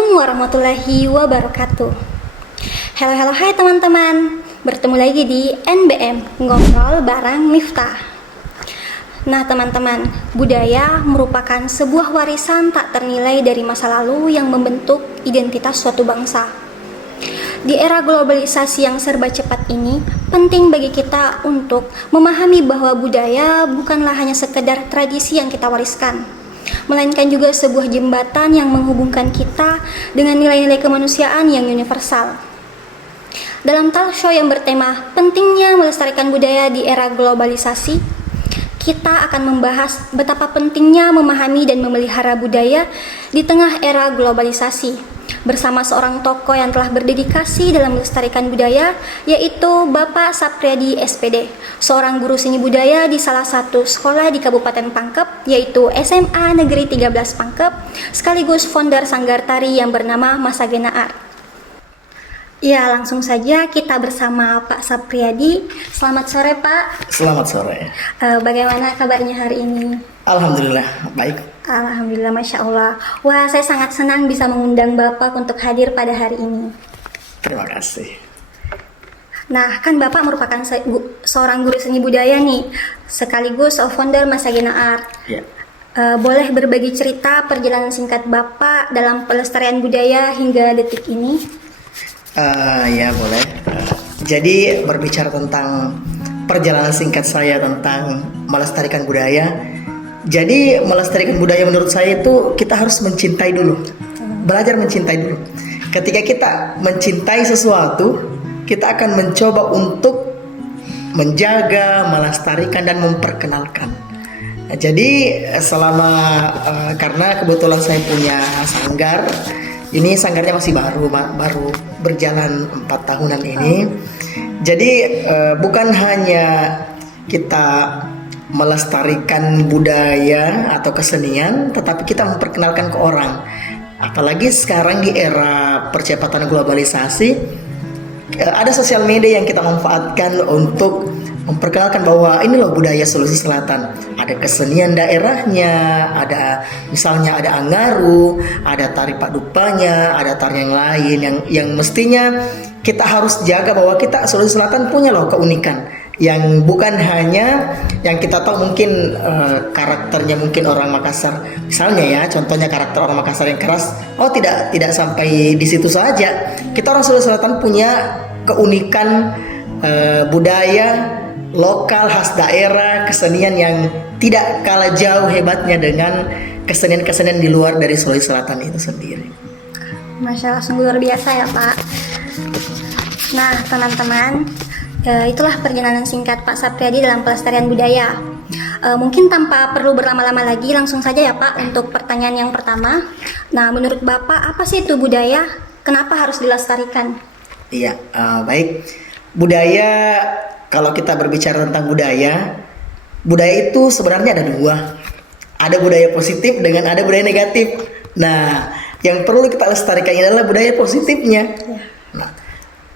Assalamualaikum warahmatullahi wabarakatuh. Halo, hai teman-teman. Bertemu lagi di NBM, Ngobrol Bareng Miftah. Nah teman-teman, budaya merupakan sebuah warisan tak ternilai dari masa lalu yang membentuk identitas suatu bangsa. Di era globalisasi yang serba cepat ini, penting bagi kita untuk memahami bahwa budaya bukanlah hanya sekedar tradisi yang kita wariskan, melainkan juga sebuah jembatan yang menghubungkan kita dengan nilai-nilai kemanusiaan yang universal. Dalam talk show yang bertema pentingnya melestarikan budaya di era globalisasi, kita akan membahas betapa pentingnya memahami dan memelihara budaya di tengah era globalisasi bersama seorang tokoh yang telah berdedikasi dalam melestarikan budaya, yaitu Bapak Sapriyadi SPD, seorang guru seni budaya di salah satu sekolah di Kabupaten Pangkep, yaitu SMA Negeri 13 Pangkep, sekaligus founder sanggar tari yang bernama Masagena Art. Ya, langsung saja kita bersama Pak Sapriyadi. Selamat sore, Pak. Selamat sore. Bagaimana kabarnya hari ini? Alhamdulillah, baik. Alhamdulillah, Masya Allah. Wah, saya sangat senang bisa mengundang Bapak untuk hadir pada hari ini. Terima kasih. Nah, kan Bapak merupakan seorang guru seni budaya nih, sekaligus founder Masagena Art. Ya. Boleh berbagi cerita perjalanan singkat Bapak dalam pelestarian budaya hingga detik ini? Ya boleh. Jadi berbicara tentang perjalanan singkat saya tentang melestarikan budaya. Jadi melestarikan budaya menurut saya itu kita harus mencintai dulu, belajar mencintai dulu. Ketika kita mencintai sesuatu, kita akan mencoba untuk menjaga, melestarikan dan memperkenalkan. Nah, jadi karena kebetulan saya punya sanggar. Ini sanggarnya masih baru berjalan 4 tahunan ini. Jadi bukan hanya kita melestarikan budaya atau kesenian, tetapi kita memperkenalkan ke orang. Apalagi sekarang di era percepatan globalisasi, ada sosial media yang kita manfaatkan untuk memperkenalkan bahwa ini loh budaya Sulawesi Selatan. Ada kesenian daerahnya, ada misalnya ada Angaru, ada tari Padupanya, ada tari yang lain yang mestinya kita harus jaga bahwa kita Sulawesi Selatan punya loh keunikan yang bukan hanya yang kita tahu mungkin karakternya mungkin orang Makassar. Misalnya ya, contohnya karakter orang Makassar yang keras. Oh, tidak sampai di situ saja. Kita orang Sulawesi Selatan punya keunikan budaya lokal khas daerah, kesenian yang tidak kalah jauh hebatnya dengan kesenian-kesenian di luar dari Sulawesi Selatan itu sendiri. Masya Allah, sungguh luar biasa ya Pak. Nah teman-teman, itulah perjalanan singkat Pak Sapriyadi dalam pelestarian budaya. Mungkin tanpa perlu berlama-lama lagi, langsung saja ya Pak untuk pertanyaan yang pertama. Nah, menurut Bapak apa sih itu budaya? Kenapa harus dilestarikan? Iya, baik. Budaya, kalau kita berbicara tentang budaya itu sebenarnya ada dua. Ada budaya positif dengan ada budaya negatif. Nah, yang perlu kita lestarikan adalah budaya positifnya. Nah,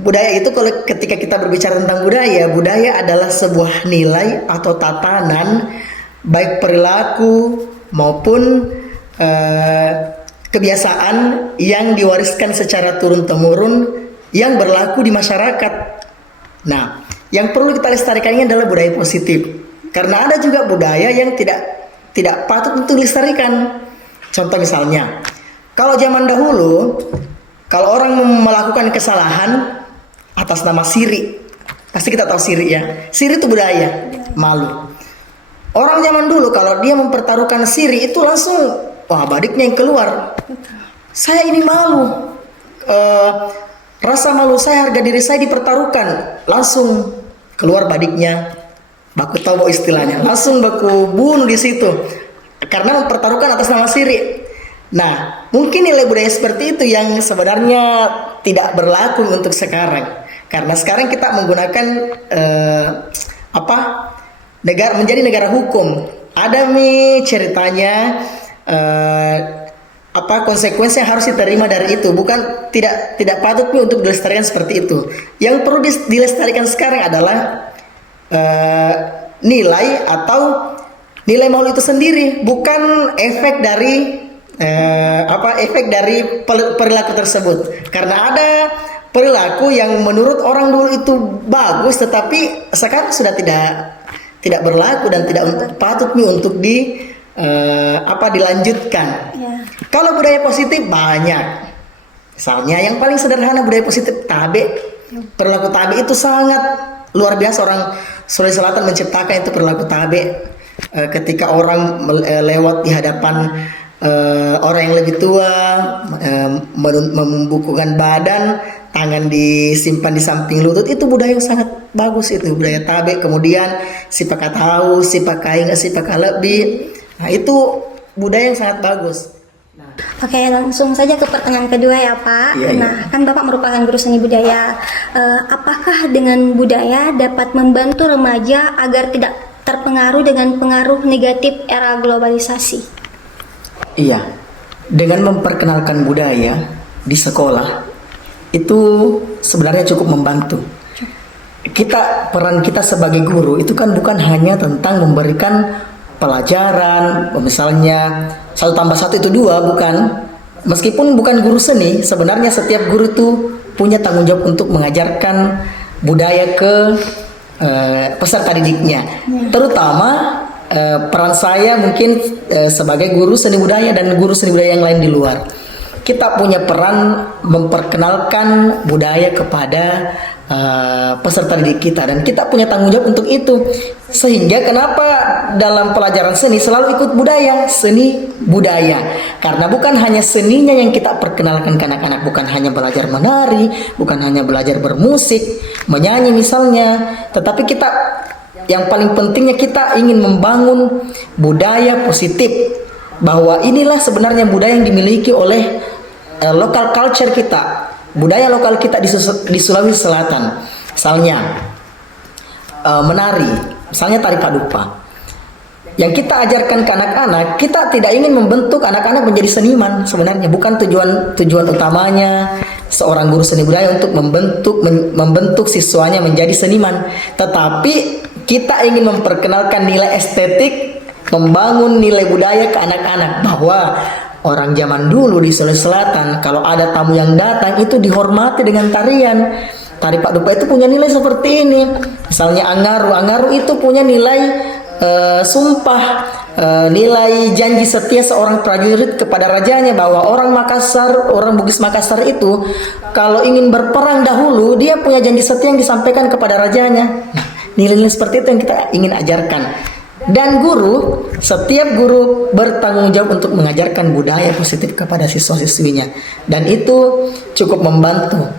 budaya itu kalau ketika kita berbicara tentang budaya adalah sebuah nilai atau tatanan baik perilaku maupun kebiasaan yang diwariskan secara turun-temurun yang berlaku di masyarakat. Nah, yang perlu kita lestarikan ini adalah budaya positif. Karena ada juga budaya yang tidak patut untuk dilestarikan. Contoh misalnya, kalau zaman dahulu, kalau orang melakukan kesalahan atas nama siri, pasti kita tahu siri ya. Siri itu budaya, malu. Orang zaman dulu kalau dia mempertaruhkan siri itu langsung, wah badiknya yang keluar. Saya ini malu. Rasa malu saya, harga diri saya dipertaruhkan, langsung keluar badiknya, baku tahu istilahnya, langsung baku bunuh di situ karena mempertaruhkan atas nama siri. Nah, mungkin nilai budaya seperti itu yang sebenarnya tidak berlaku untuk sekarang, karena sekarang kita menggunakan menjadi negara hukum. Ada nih ceritanya konsekuensi yang harus diterima dari itu, bukan tidak patut untuk dilestarikan seperti itu. Yang perlu dilestarikan sekarang adalah nilai atau nilai malu itu sendiri, bukan efek dari efek dari perilaku tersebut. Karena ada perilaku yang menurut orang dulu itu bagus, tetapi sekarang sudah tidak berlaku dan tidak patut nih untuk dilanjutkan. Ya. Kalau budaya positif banyak. Misalnya yang paling sederhana budaya positif tabe. Perilaku tabe itu sangat luar biasa. Orang Sulawesi Selatan menciptakan itu perilaku tabe. Ketika orang lewat di hadapan orang yang lebih tua, membukukan badan, tangan disimpan di samping lutut, itu budaya yang sangat bagus, itu budaya tabe. Kemudian sipaka tahu, sipaka ingat, sipaka lebih. Nah, itu budaya yang sangat bagus. Oke, langsung saja ke pertanyaan kedua ya Pak. Iya, iya. Nah, kan Bapak merupakan guru seni budaya. Apakah dengan budaya dapat membantu remaja agar tidak terpengaruh dengan pengaruh negatif era globalisasi? Iya, dengan memperkenalkan budaya di sekolah itu sebenarnya cukup membantu. Peran kita sebagai guru itu kan bukan hanya tentang memberikan pelajaran, misalnya 1 tambah 1 itu 2, bukan. Meskipun bukan guru seni, sebenarnya setiap guru itu punya tanggung jawab untuk mengajarkan budaya ke peserta didiknya. Terutama peran saya mungkin sebagai guru seni budaya dan guru seni budaya yang lain di luar. Kita punya peran memperkenalkan budaya kepada peserta didik kita, dan kita punya tanggung jawab untuk itu. Sehingga kenapa dalam pelajaran seni selalu ikut budaya, seni budaya, karena bukan hanya seninya yang kita perkenalkan ke anak-anak, bukan hanya belajar menari, bukan hanya belajar bermusik, menyanyi misalnya, tetapi kita yang paling pentingnya kita ingin membangun budaya positif, bahwa inilah sebenarnya budaya yang dimiliki oleh local culture kita, budaya lokal kita di Sulawesi Selatan. Misalnya menari, misalnya tari padupa. Yang kita ajarkan ke anak-anak, kita tidak ingin membentuk anak-anak menjadi seniman. Sebenarnya bukan tujuan utamanya seorang guru seni budaya untuk membentuk siswanya menjadi seniman, tetapi kita ingin memperkenalkan nilai estetik, membangun nilai budaya ke anak-anak, bahwa orang zaman dulu di Sulawesi Selatan kalau ada tamu yang datang itu dihormati dengan tarian. Tari padupa itu punya nilai seperti ini. Misalnya Angaru itu punya nilai sumpah, nilai janji setia seorang prajurit kepada rajanya, bahwa orang Bugis Makassar itu kalau ingin berperang dahulu dia punya janji setia yang disampaikan kepada rajanya. Nah, nilai-nilai seperti itu yang kita ingin ajarkan. Dan setiap guru bertanggung jawab untuk mengajarkan budaya positif kepada siswa-siswinya, dan itu cukup membantu.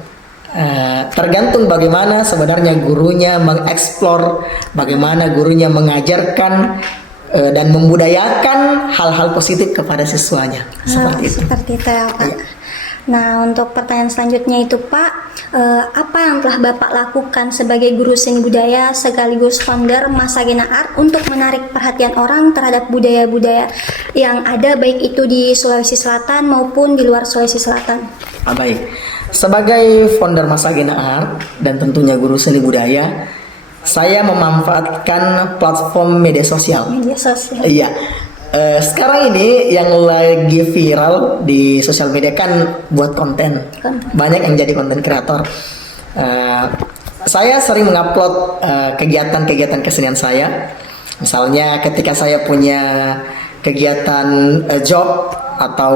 Tergantung bagaimana sebenarnya gurunya mengeksplor, bagaimana gurunya mengajarkan dan membudayakan hal-hal positif kepada siswanya. Seperti itu ya Pak. Ya. Nah, untuk pertanyaan selanjutnya itu Pak, apa yang telah Bapak lakukan sebagai guru seni budaya sekaligus founder Masagena Art untuk menarik perhatian orang terhadap budaya-budaya yang ada, baik itu di Sulawesi Selatan maupun di luar Sulawesi Selatan? Baik, sebagai founder Masagena Art dan tentunya guru seni budaya, saya memanfaatkan platform media sosial. Media sosial. Iya. Sekarang ini yang lagi viral di sosial media kan buat konten. Banyak yang jadi konten kreator. Saya sering mengupload kegiatan-kegiatan kesenian saya. Misalnya ketika saya punya kegiatan job atau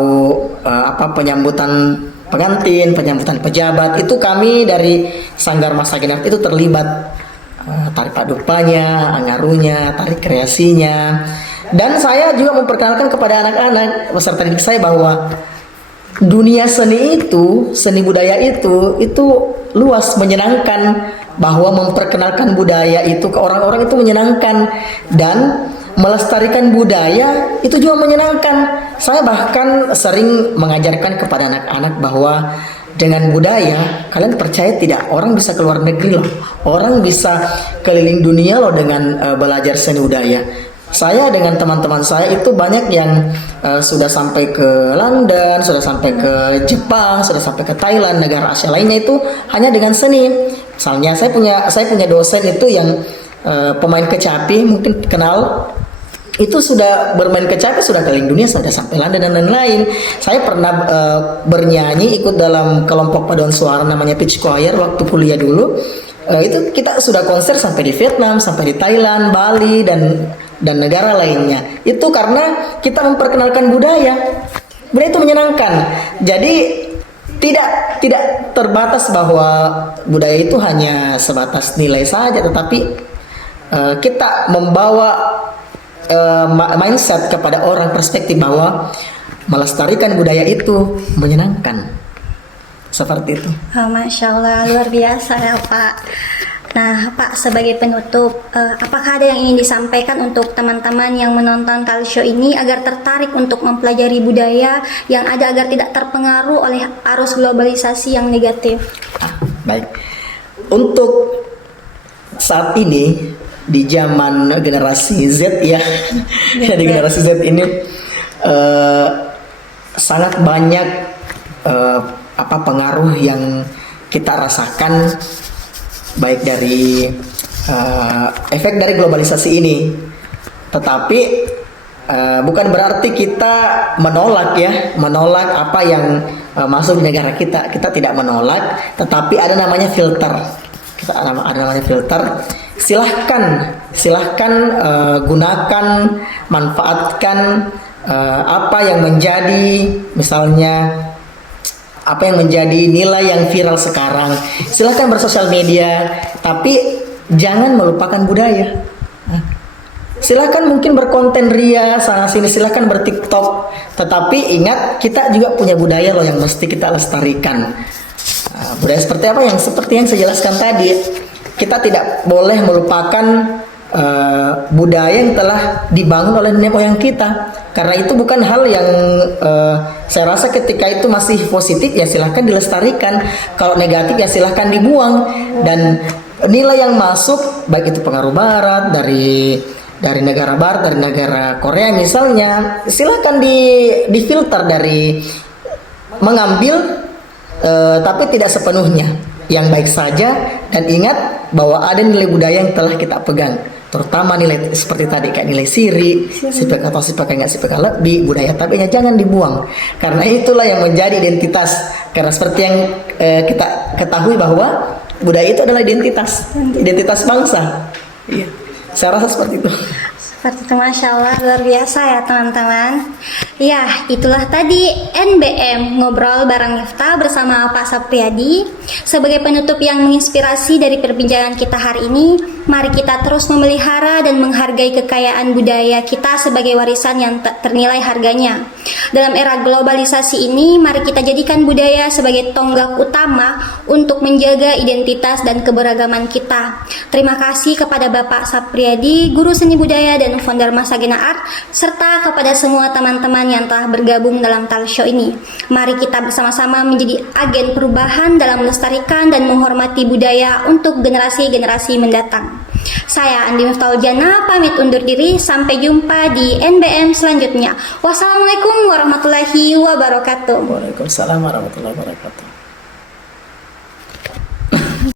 penyambutan pengantin, penyambutan pejabat, itu kami dari Sanggar Masagena itu terlibat. Tari padupanya, angarunya, tari kreasinya. Dan saya juga memperkenalkan kepada anak-anak peserta didik saya bahwa dunia seni itu, seni budaya itu luas, menyenangkan, bahwa memperkenalkan budaya itu ke orang-orang itu menyenangkan, dan melestarikan budaya itu juga menyenangkan. Saya bahkan sering mengajarkan kepada anak-anak bahwa dengan budaya, kalian percaya tidak, orang bisa keluar negeri loh, orang bisa keliling dunia loh dengan belajar seni budaya. Saya dengan teman-teman saya itu banyak yang sudah sampai ke London, sudah sampai ke Jepang, sudah sampai ke Thailand, negara Asia lainnya, itu hanya dengan seni. Misalnya saya punya dosen itu yang pemain kecapi, mungkin kenal. itu sudah bermain kecapi, sudah keliling dunia, sudah sampai London dan lain-lain. Saya pernah bernyanyi ikut dalam kelompok paduan suara namanya Pitch Choir waktu kuliah dulu. Itu kita sudah konser sampai di Vietnam, sampai di Thailand, Bali dan negara lainnya. Itu karena kita memperkenalkan budaya. Budaya itu menyenangkan. Jadi tidak terbatas bahwa budaya itu hanya sebatas nilai saja, tetapi kita membawa mindset kepada orang, perspektif bahwa melestarikan budaya itu menyenangkan, seperti itu. Oh, Masya Allah, luar biasa ya Pak. Nah Pak, sebagai penutup, apakah ada yang ingin disampaikan untuk teman-teman yang menonton talk show ini agar tertarik untuk mempelajari budaya yang ada agar tidak terpengaruh oleh arus globalisasi yang negatif? Baik, untuk saat ini di zaman generasi Z ya, di generasi Z ini sangat banyak pengaruh yang kita rasakan, baik dari efek dari globalisasi ini. Tetapi bukan berarti kita menolak apa yang masuk di negara kita. Kita tidak menolak, tetapi ada namanya filter. Ada namanya filter. Silahkan gunakan, manfaatkan apa yang menjadi, misalnya apa yang menjadi nilai yang viral sekarang. Silahkan bersosial media, tapi jangan melupakan budaya. Silahkan mungkin berkonten ria sana sini, silahkan bertiktok, tetapi ingat kita juga punya budaya loh yang mesti kita lestarikan. Budaya seperti apa? Seperti yang saya jelaskan tadi. Kita tidak boleh melupakan budaya yang telah dibangun oleh nenek moyang kita, karena itu bukan hal yang saya rasa ketika itu masih positif ya silahkan dilestarikan, kalau negatif ya silahkan dibuang. Dan nilai yang masuk baik itu pengaruh barat, dari negara barat, dari negara Korea misalnya, silahkan difilter, dari mengambil tapi tidak sepenuhnya, yang baik saja. Dan ingat bahwa ada nilai budaya yang telah kita pegang, terutama nilai seperti tadi, kayak nilai siri, sipek atau sipek enggak, sipek lebih, budaya tabinya jangan dibuang, karena itulah yang menjadi identitas. Karena seperti yang kita ketahui bahwa budaya itu adalah identitas bangsa. Iya, saya rasa seperti itu. Seperti itu, Masya Allah, luar biasa ya teman-teman. Ya, itulah tadi NBM Ngobrol bareng Miftah bersama Pak Sapriyadi. Sebagai penutup yang menginspirasi dari perbincangan kita hari ini, mari kita terus memelihara dan menghargai kekayaan budaya kita sebagai warisan yang tak ternilai harganya. Dalam era globalisasi ini, mari kita jadikan budaya sebagai tonggak utama untuk menjaga identitas dan keberagaman kita. Terima kasih kepada Bapak Sapriyadi, Guru Seni Budaya dan founder Masagena Art, serta kepada semua teman-teman yang telah bergabung dalam talk show ini. Mari kita bersama-sama menjadi agen perubahan dalam melestarikan dan menghormati budaya untuk generasi-generasi mendatang. Saya Andi Miftahul Jannah pamit undur diri, sampai jumpa di NBM selanjutnya. Wassalamualaikum warahmatullahi wabarakatuh. Waalaikumsalam warahmatullahi wabarakatuh.